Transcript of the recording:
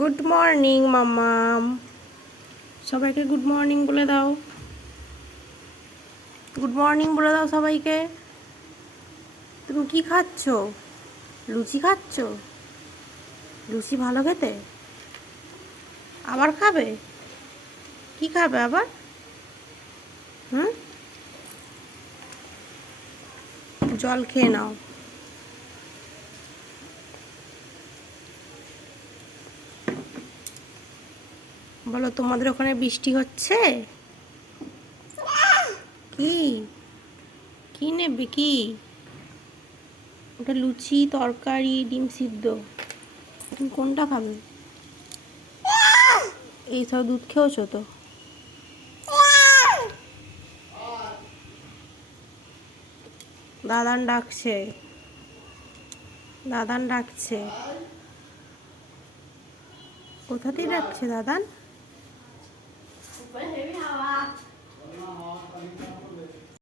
Good morning মাম্মাম সবাইকে good morning বলে দাও। গুড মর্নিং বলে দাও সবাইকে। তুমি কি খাচ্ছ? লুচি খাচ্ছ? লুচি ভালো খেতে? আবার খাবে? কি খাবে আবার? হুম? জল খেয়ে নাও। বলো, তোমাদের ওখানে বৃষ্টি হচ্ছে? কি? কি নেবে কি? ওটা লুচি, তরকারি, ডিম সিদ্ধ। তুমি কোনটা খাবে? এই সব দুধ খেয়েছো তো? দাদান ডাকছে। দাদান ডাকছে। কোথা দিয়ে ডাকছে দাদান?